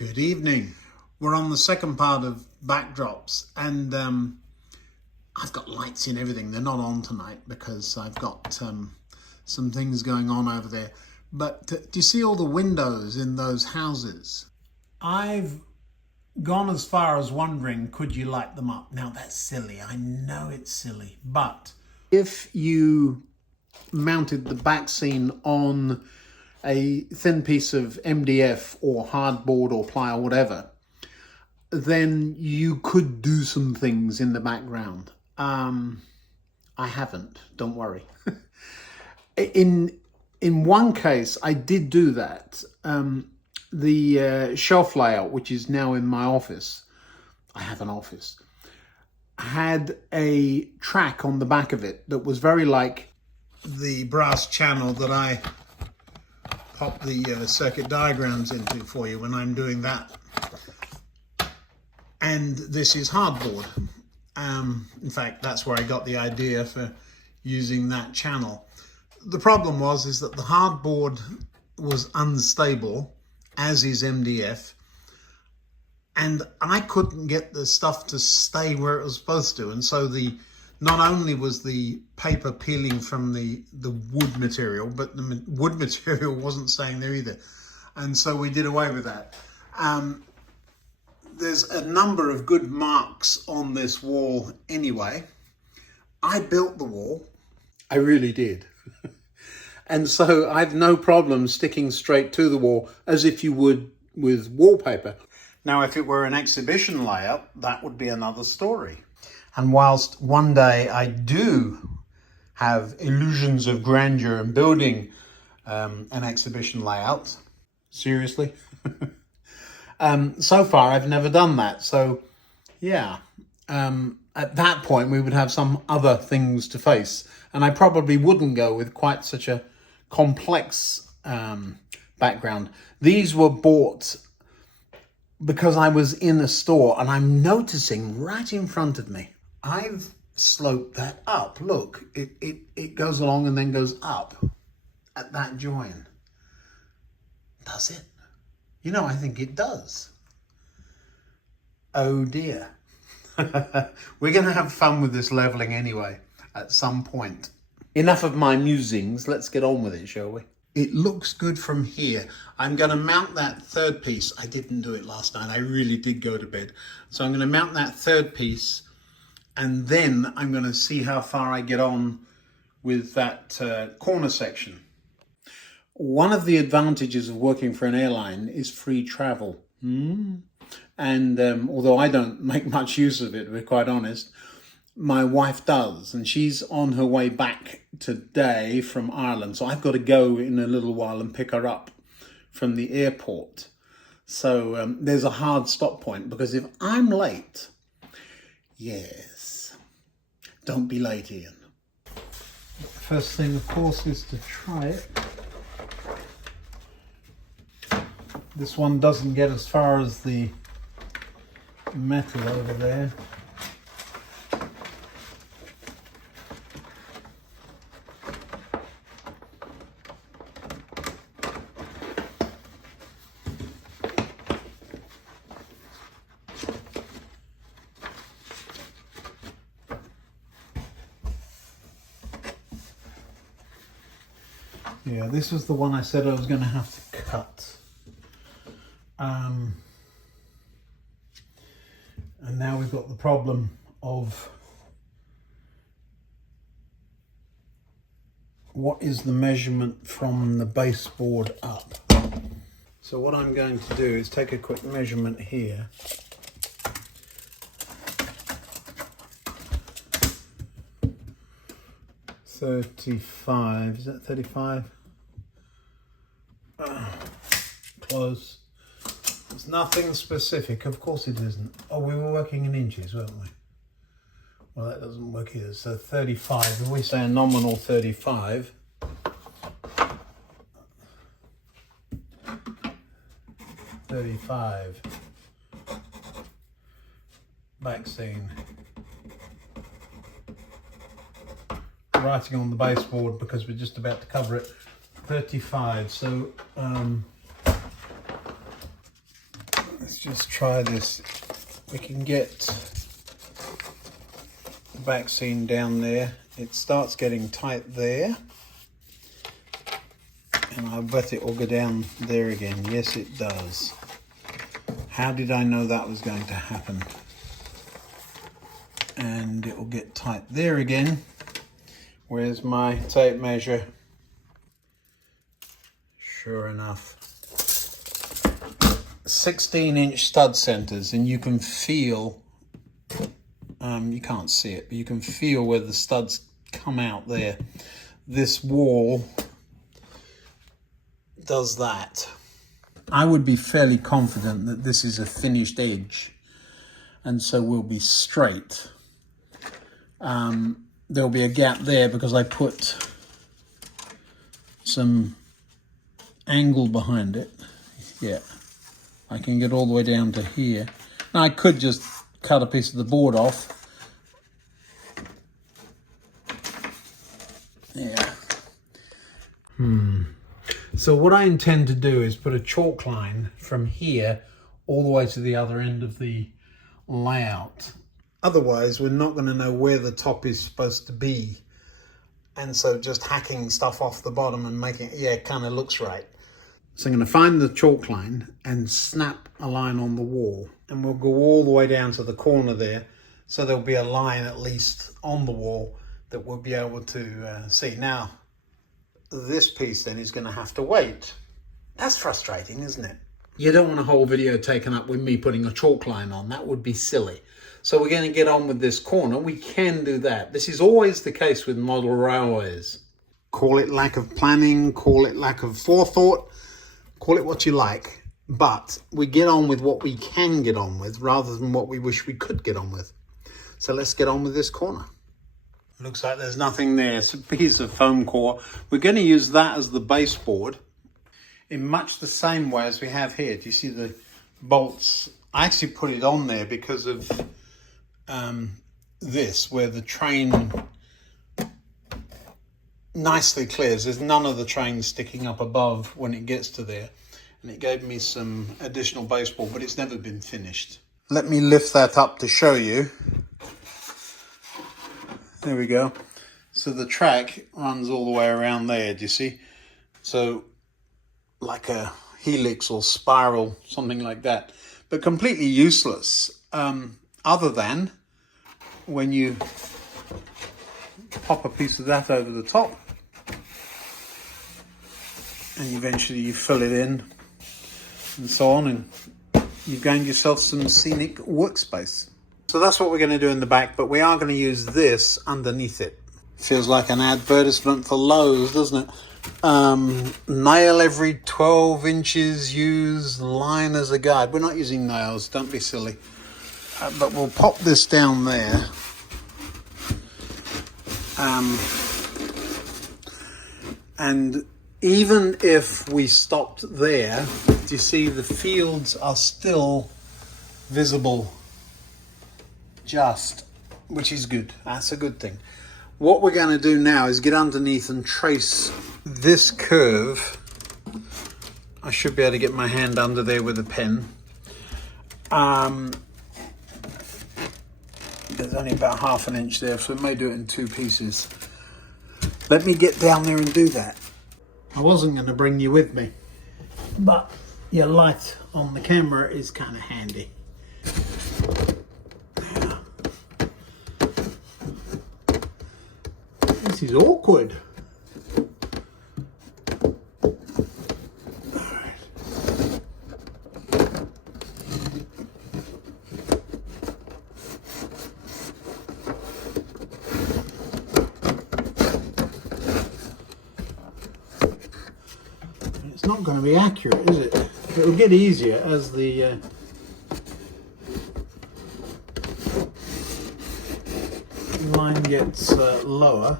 Good evening. We're on the second part of backdrops, and I've got lights in everything. They're not on tonight because I've got some things going on over there. But do you see all the windows in those houses? I've gone as far as wondering, could you light them up? Now that's silly. I know it's silly, but if you mounted the Backscene on a thin piece of MDF or hardboard or ply or whatever, then you could do some things in the background. I haven't, don't worry. In one case, I did do that. The shelf layout, which is now in my office, I have an office, had a track on the back of it that was very like the brass channel that I pop the circuit diagrams into for you when I'm doing that. And this is hardboard. In fact, that's where I got the idea for using that channel. The problem is that the hardboard was unstable, as is MDF, and I couldn't get the stuff to stay where it was supposed to. And so not only was the paper peeling from the wood material, but the wood material wasn't staying there either. And so we did away with that. There's a number of good marks on this wall anyway. I built the wall. I really did. And so I've no problem sticking straight to the wall as if you would with wallpaper. Now, if it were an exhibition layout, that would be another story. And whilst one day I do have illusions of grandeur in building an exhibition layout, seriously, so far I've never done that. So yeah, at that point we would have some other things to face, and I probably wouldn't go with quite such a complex background. These were bought because I was in a store, and I'm noticing right in front of me, I've sloped that up. Look, it goes along and then goes up at that join. Does it? You know, I think it does. Oh dear. We're going to have fun with this leveling anyway, at some point. Enough of my musings. Let's get on with it, shall we? It looks good from here. I'm going to mount that third piece. I didn't do it last night. I really did go to bed. So I'm going to mount that third piece, and then I'm going to see how far I get on with that corner section. One of the advantages of working for an airline is free travel. And although I don't make much use of it, to be quite honest, my wife does, and she's on her way back today from Ireland. So I've got to go in a little while and pick her up from the airport. So there's a hard stop point, because if I'm late, yes, don't be late, Ian. First thing, of course, is to try it. This one doesn't get as far as the metal over there. Yeah, this was the one I said I was going to have to cut. And now we've got the problem of what is the measurement from the baseboard up. So what I'm going to do is take a quick measurement here. $35, is that 35? Close. It's nothing specific, of course it isn't. Oh, we were working in inches, weren't we? Well, that doesn't work either. So 35, if we say a nominal 35, Backscene. Writing on the baseboard because we're just about to cover it. 35, so Let's just try this. We can get the back seam down there. It starts getting tight there. And I bet it will go down there again. Yes, it does. How did I know that was going to happen? And it will get tight there again. Where's my tape measure? Sure enough. 16-inch stud centers, and you can feel, you can't see it, but you can feel where the studs come out there. This wall does that. I would be fairly confident that this is a finished edge, and so will be straight. There'll be a gap there because I put some angle behind it. Yeah, I can get all the way down to here. Now I could just cut a piece of the board off. Yeah. So what I intend to do is put a chalk line from here all the way to the other end of the layout. Otherwise, we're not going to know where the top is supposed to be. And so just hacking stuff off the bottom and making it, yeah, it kind of looks right. So I'm going to find the chalk line and snap a line on the wall. And we'll go all the way down to the corner there. So there'll be a line at least on the wall that we'll be able to see. Now, this piece then is going to have to wait. That's frustrating, isn't it? You don't want a whole video taken up with me putting a chalk line on. That would be silly. So we're going to get on with this corner. We can do that. This is always the case with model railways. Call it lack of planning, call it lack of forethought, call it what you like. But we get on with what we can get on with rather than what we wish we could get on with. So let's get on with this corner. Looks like there's nothing there. It's a piece of foam core. We're going to use that as the baseboard in much the same way as we have here. Do you see the bolts? I actually put it on there because of this, where the train nicely clears. There's none of the train sticking up above when it gets to there. And it gave me some additional baseboard, but it's never been finished. Let me lift that up to show you. There we go. So the track runs all the way around there, do you see? So like a helix or spiral, something like that. But completely useless, other than when you pop a piece of that over the top and eventually you fill it in and so on, and you've gained yourself some scenic workspace. So that's what we're going to do in the back, but we are going to use this underneath it. Feels like an advertisement for Lowe's, doesn't it? Nail every 12 inches, use line as a guide. We're not using nails, don't be silly. But we'll pop this down there. And even if we stopped there, do you see the fields are still visible? Just, which is good. That's a good thing. What we're going to do now is get underneath and trace this curve. I should be able to get my hand under there with a pen. There's only about half an inch there, so we may do it in two pieces. Let me get down there and do that. I wasn't going to bring you with me, but your light on the camera is kind of handy. This is awkward. It's not going to be accurate, is it? It'll get easier as the line gets lower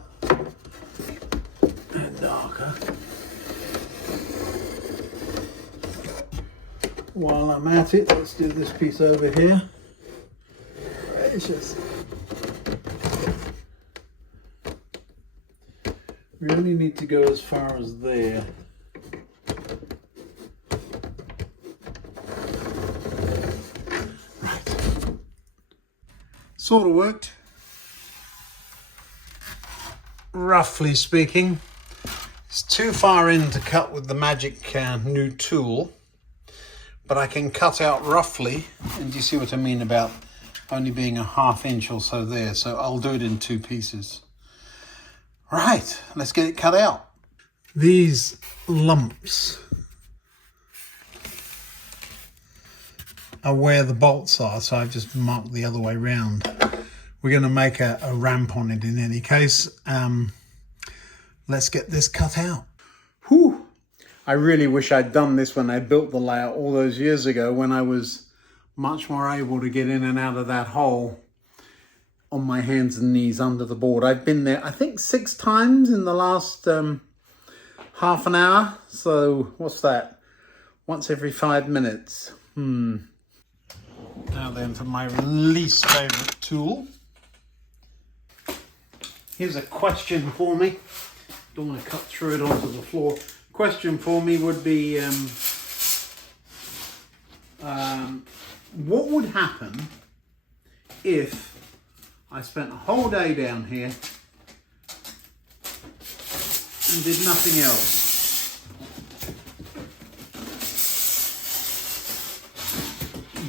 and darker. While I'm at it, let's do this piece over here. Gracious. We only need to go as far as there. Sort of worked. Roughly speaking. It's too far in to cut with the magic new tool, but I can cut out roughly, and you see what I mean about only being a ½ inch or so there, so I'll do it in 2 pieces. Right, let's get it cut out. These lumps are where the bolts are, so I've just marked the other way round. We're going to make a ramp on it in any case. Let's get this cut out. Whew! I really wish I'd done this when I built the layout all those years ago, when I was much more able to get in and out of that hole on my hands and knees under the board. I've been there, I think, 6 times in the last half an hour. So what's that? Once every 5 minutes. Now then, for my least favorite tool. Here's a question for me. Don't want to cut through it onto the floor. Question for me would be, what would happen if I spent a whole day down here and did nothing else?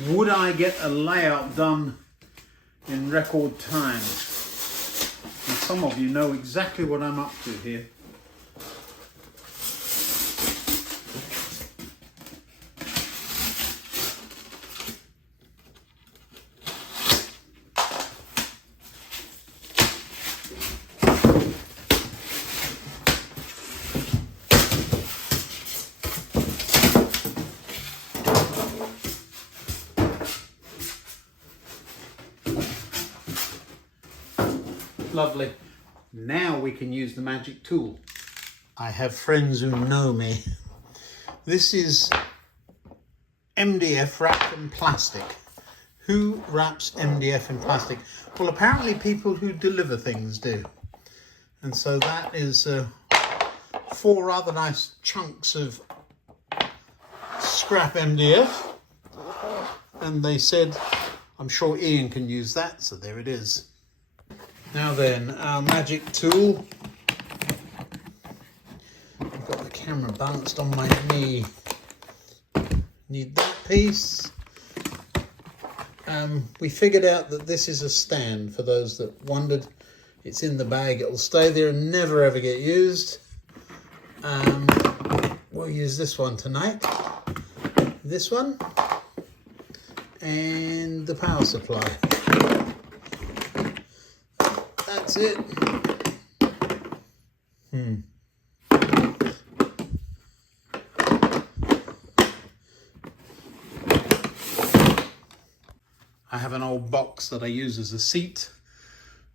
Would I get a layout done in record time? And some of you know exactly what I'm up to here. Lovely. Now we can use the magic tool. I have friends who know me. This is MDF wrapped in plastic. Who wraps MDF in plastic? Well, apparently people who deliver things do. And so that is 4 rather nice chunks of scrap MDF. And they said, I'm sure Ian can use that, so there it is. Now then, our magic tool. I've got the camera balanced on my knee. Need that piece. We figured out that this is a stand, for those that wondered. It's in the bag, it'll stay there and never ever get used. We'll use this one tonight. This one. And the power supply. That's it. I have an old box that I use as a seat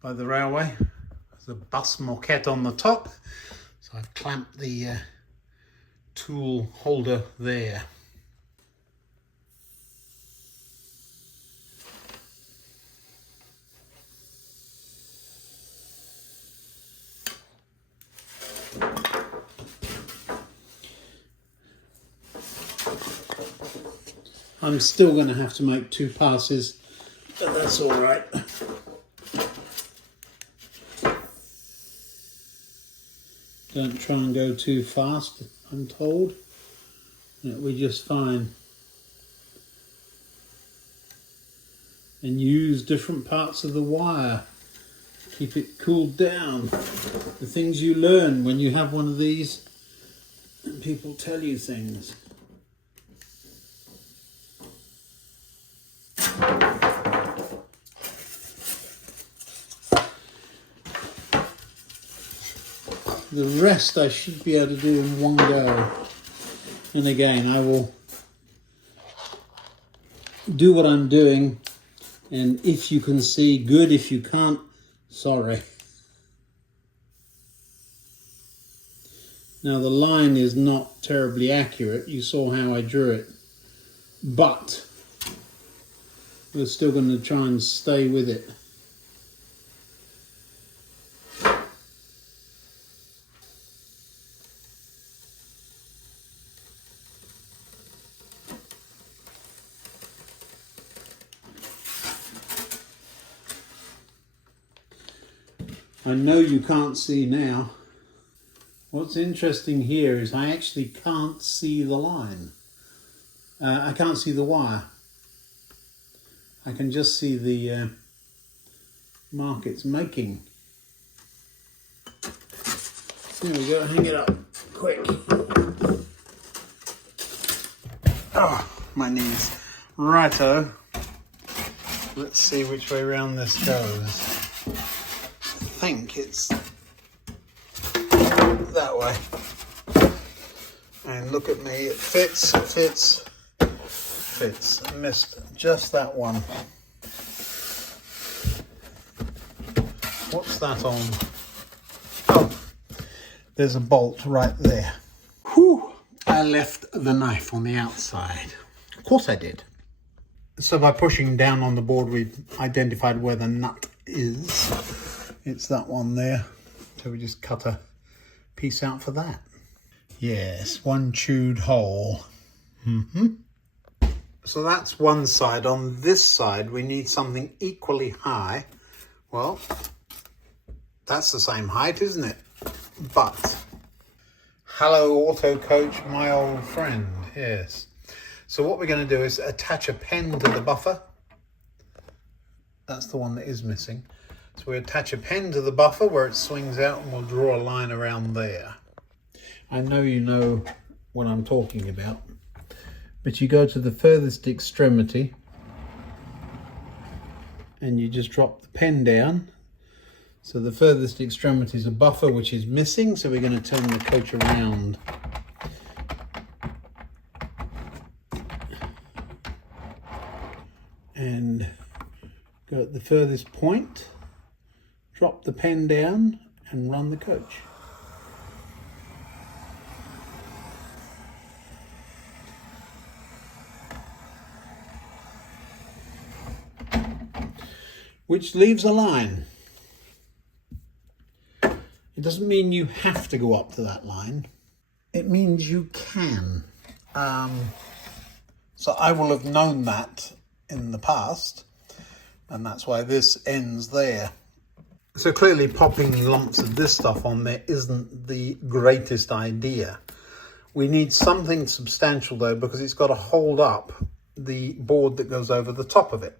by the railway. There's a bus moquette on the top, so I've clamped the tool holder there. I'm still going to have to make 2 passes, but that's all right. Don't try and go too fast, I'm told. It'll be just fine. And use different parts of the wire. Keep it cooled down. The things you learn when you have one of these and people tell you things. The rest I should be able to do in one go. And again, I will do what I'm doing, and if you can see, good. If you can't, sorry. Now the line is not terribly accurate. You saw how I drew it. But we're still going to try and stay with it. I know you can't see now. What's interesting here is I actually can't see the line. I can't see the wire. I can just see the mark it's making. There we go, hang it up quick. Oh, my knees. Righto. Let's see which way around this goes. I think it's that way. And look at me, it fits, fits, fits. I missed just that one. What's that on? Oh, there's a bolt right there. Whew, I left the knife on the outside. Of course I did. So by pushing down on the board, we've identified where the nut is. It's that one there. So we just cut a piece out for that. Yes, one chewed hole. So that's one side. On this side, we need something equally high. Well, that's the same height, isn't it? But, hello Auto Coach, my old friend, yes. So what we're going to do is attach a pen to the buffer. That's the one that is missing. So we attach a pen to the buffer where it swings out and we'll draw a line around there. I know you know what I'm talking about, but you go to the furthest extremity and you just drop the pen down. So the furthest extremity is a buffer which is missing, so we're going to turn the coach around. And go at the furthest point, drop the pen down and run the coach. Which leaves a line. It doesn't mean you have to go up to that line. It means you can. So I will have known that in the past, and that's why this ends there. So clearly popping lumps of this stuff on there isn't the greatest idea. We need something substantial though, because it's got to hold up the board that goes over the top of it.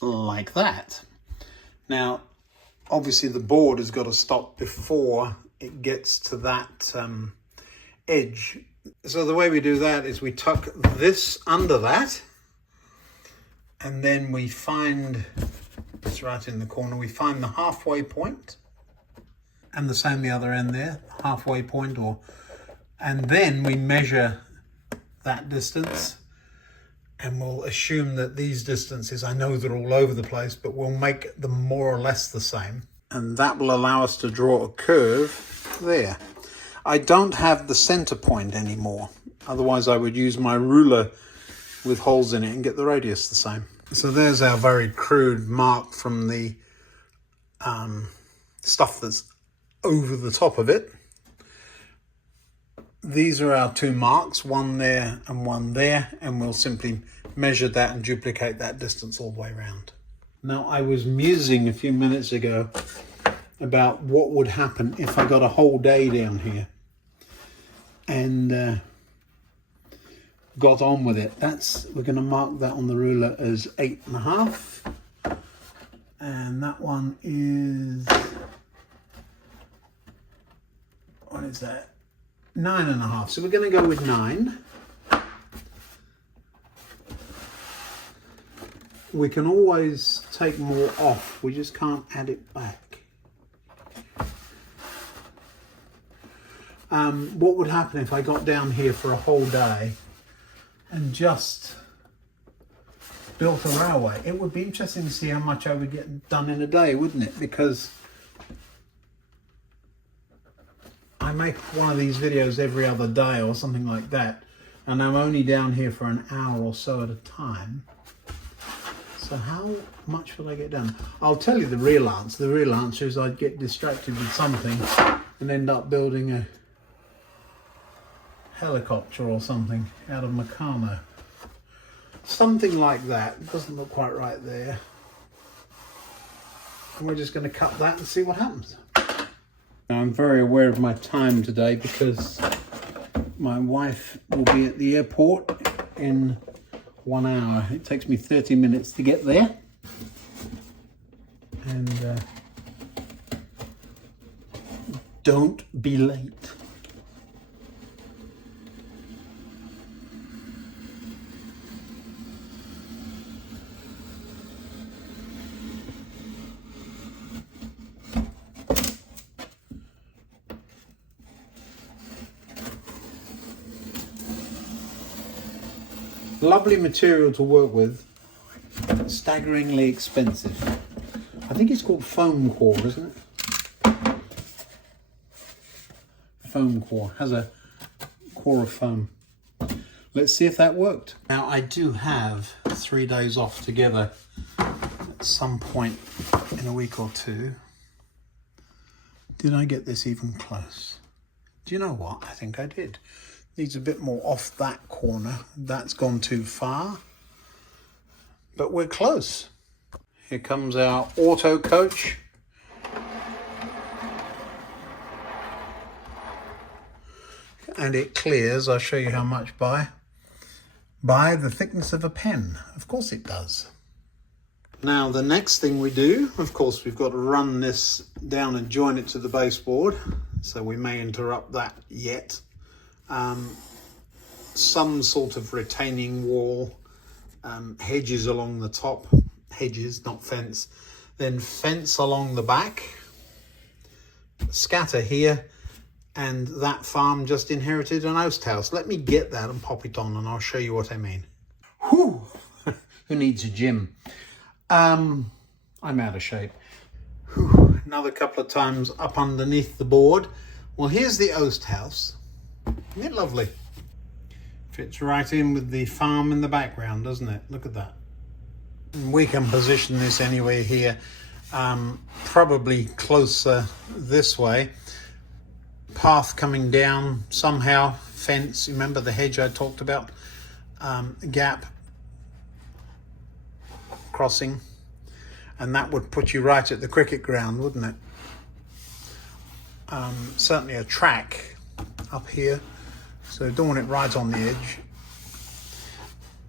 Like that. Now, obviously the board has got to stop before it gets to that edge. So the way we do that is we tuck this under that, and then we find, it's right in the corner, we find the halfway point, and the same the other end there, halfway point, and then we measure that distance. And we'll assume that these distances, I know they're all over the place, but we'll make them more or less the same. And that will allow us to draw a curve there. I don't have the center point anymore. Otherwise I would use my ruler with holes in it and get the radius the same. So there's our very crude mark from the stuff that's over the top of it. These are our two marks, one there and one there, and we'll simply measure that and duplicate that distance all the way around. Now, I was musing a few minutes ago about what would happen if I got a whole day down here and got on with it. We're going to mark that on the ruler as 8.5, and that one is, what is that? 9.5. So we're going to go with 9. We can always take more off. We just can't add it back. What would happen if I got down here for a whole day and just built a railway? It would be interesting to see how much I would get done in a day, wouldn't it? Because I make one of these videos every other day or something like that, and I'm only down here for an hour or so at a time. So how much will I get done? I'll tell you the real answer. The real answer is I'd get distracted with something and end up building a helicopter or something out of Meccano. Something like that. It doesn't look quite right there. And we're just going to cut that and see what happens. Now, I'm very aware of my time today because my wife will be at the airport in 1 hour. It takes me 30 minutes to get there. And don't be late. Lovely material to work with, staggeringly expensive. I think it's called foam core, isn't it? Foam core, has a core of foam. Let's see if that worked. Now I do have 3 days off together at some point in a week or two. Did I get this even close? Do you know what? I think I did. Needs a bit more off that corner. That's gone too far. But we're close. Here comes our auto coach. And it clears. I'll show you how much by the thickness of a pen. Of course it does. Now the next thing we do, of course, we've got to run this down and join it to the baseboard. So we may interrupt that yet. Some sort of retaining wall, hedges along the top, hedges, not fence, then fence along the back, scatter here, and that farm just inherited an oast house. Let me get that and pop it on and I'll show you what I mean. Whew. Who needs a gym? I'm out of shape. Whew. Another couple of times up underneath the board. Well, here's the oast house. Isn't it lovely? Fits right in with the farm in the background, doesn't it? Look at that. We can position this anywhere here, probably closer this way. Path coming down somehow, fence, remember the hedge I talked about? Gap, crossing, and that would put you right at the cricket ground, wouldn't it? Certainly a track up here. So don't want it right on the edge.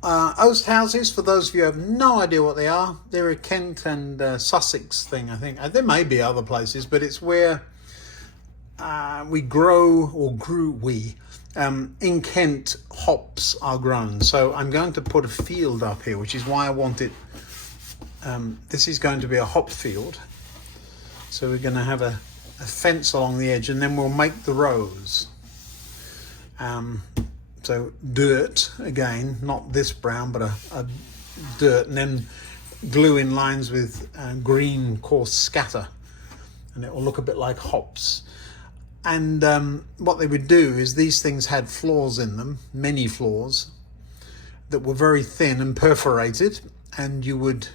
Oast houses, for those of you who have no idea what they are, they're a Kent and Sussex thing, I think. There may be other places, but it's where we grow, or grew we, in Kent, hops are grown. So I'm going to put a field up here, which is why I want it, this is going to be a hop field. So we're going to have a fence along the edge, and then we'll make the rows. So dirt again, not this brown, but a dirt, and then glue in lines with green coarse scatter, and it will look a bit like hops. And what they would do is these things had flaws in them, many flaws, that were very thin and perforated, and you would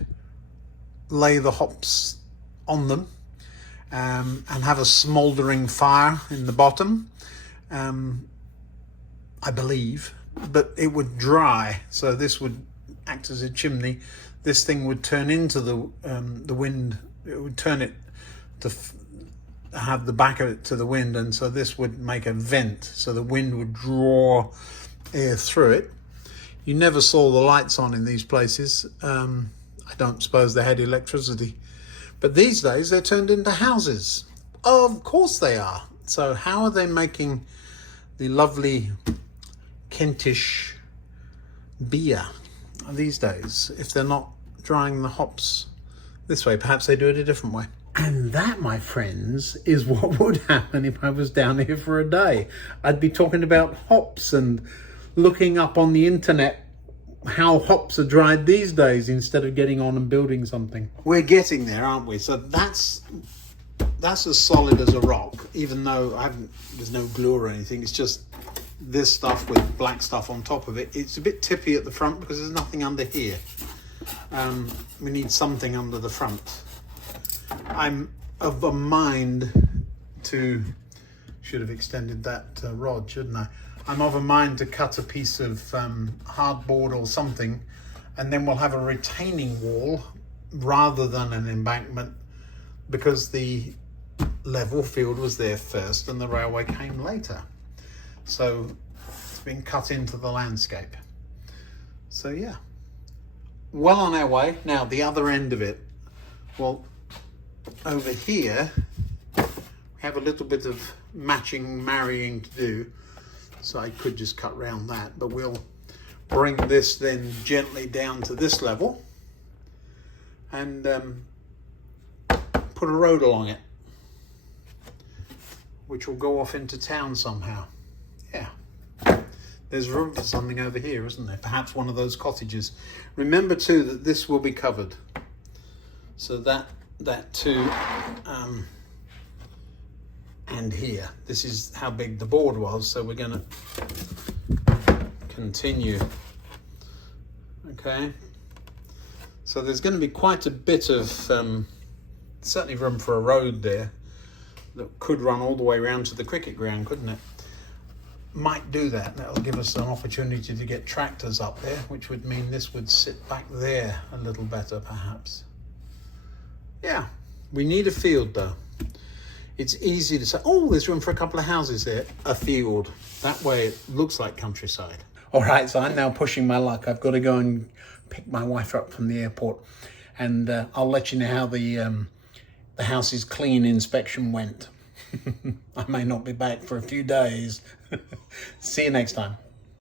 lay the hops on them and have a smouldering fire in the bottom. I believe, but it would dry, so this would act as a chimney. This thing would turn into the wind. It would turn it to have the back of it to the wind, and so this would make a vent, so the wind would draw air through it. You never saw the lights on in these places. I don't suppose they had electricity, but these days they're turned into houses. Of course they are. So how are they making the lovely Kentish beer these days if they're not drying the hops this way? Perhaps they do it a different way. And that, my friends, is what would happen if I was down here for a day. I'd be talking about hops and looking up on the internet how hops are dried these days instead of getting on and building something. We're getting there, aren't we? So that's as solid as a rock, even though there's no glue or anything. It's just this stuff with black stuff on top of it. It's a bit tippy at the front because there's nothing under here. We need something under the front. I'm of a mind to, should have extended that rod, shouldn't I? I'm of a mind to cut a piece of hardboard or something, and then we'll have a retaining wall rather than an embankment because the level field was there first and the railway came later. So it's been cut into the landscape. So yeah, well on our way. Now the other end of it, well, over here we have a little bit of marrying to do, so I could just cut round that, but we'll bring this then gently down to this level and put a road along it, which will go off into town somehow. Yeah, there's room for something over here, isn't there? Perhaps one of those cottages. Remember too that this will be covered, so that too, and here, this is how big the board was, so we're going to continue. Okay, so there's going to be quite a bit of certainly room for a road there that could run all the way around to the cricket ground, couldn't it? Might do that. That'll give us an opportunity to get tractors up there, which would mean this would sit back there a little better perhaps. Yeah, we need a field though. It's easy to say, oh, there's room for a couple of houses there. A field. That way it looks like countryside. All right, so I'm now pushing my luck. I've got to go and pick my wife up from the airport, and I'll let you know how the house's clean inspection went. I may not be back for a few days. See you next time.